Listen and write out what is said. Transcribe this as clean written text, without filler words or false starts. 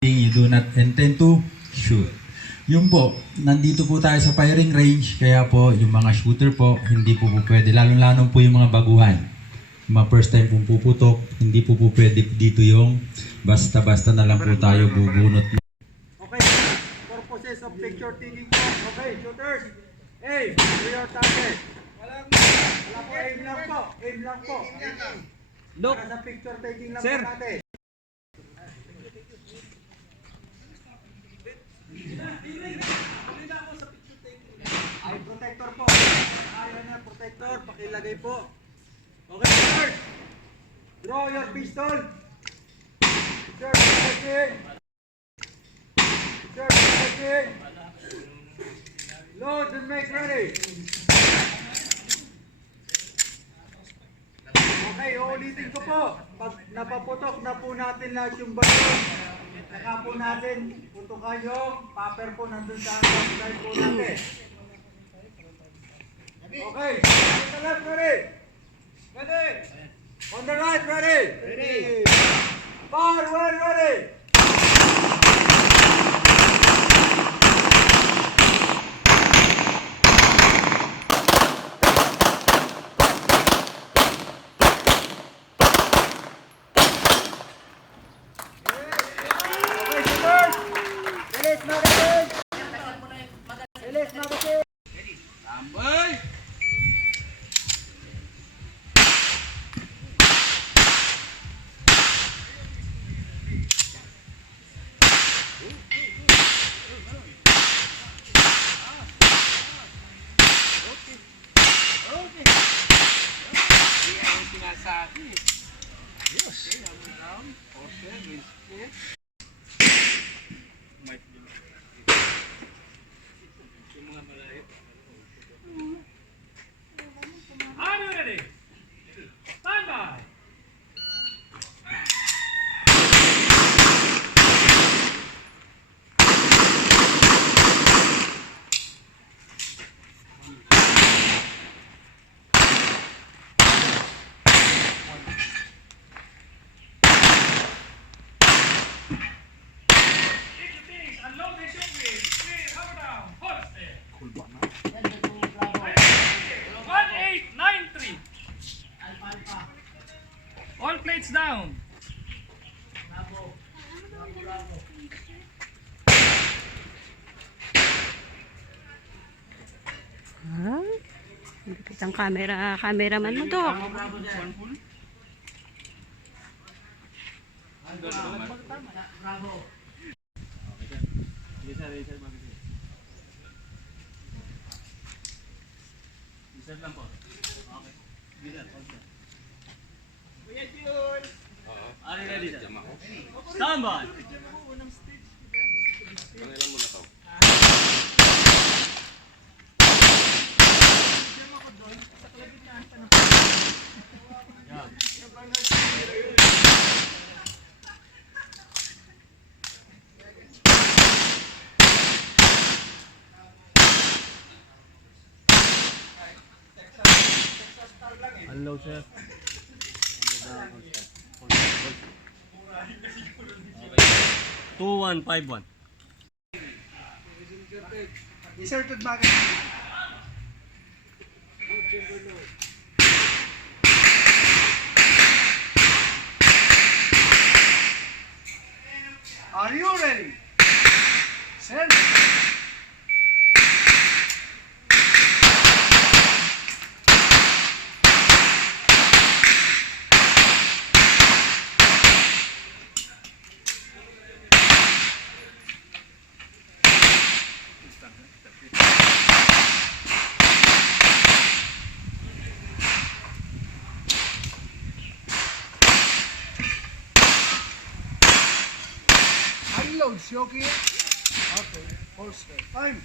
You do not intend to shoot. Yun po, nandito po tayo sa firing range, kaya po yung mga shooter po, hindi po pwede. Lalong-lalo po yung mga baguhan. Yung mga first time pong puputok, hindi po pwede dito yung basta-basta na lang po tayo bubunot. Okay, purposes of picture taking po. Okay, shooters, aim to your target. Wala po, aim lang po. Aim lang po. Look. Para sa picture taking lang po natin. Ay, protector po. Ayaw na, protector. Pakilagay po. Okay, first. Draw your pistol. Sir, protecting. Sir, protecting. Load and make ready. Okay, uulitin ko po. Pag napaputok na po natin lahat yung balon, saka po natin putukan yung paper po nandun sa side po natin. Okay, on the left, ready? Ready? On the right, ready? Ready. Forward, ready? Are you ready? Stand by. Unload the shotgun. Clear, cover down. Hold still. 1893. All plates down. Lupit ang cameraman mo, Dok. Lang po. Okay. Are you ready? Stand by. Unload, sir. 2151. Inserted magazine. Are you ready? Send. Unload, Shoki. Okay, hold still. Time.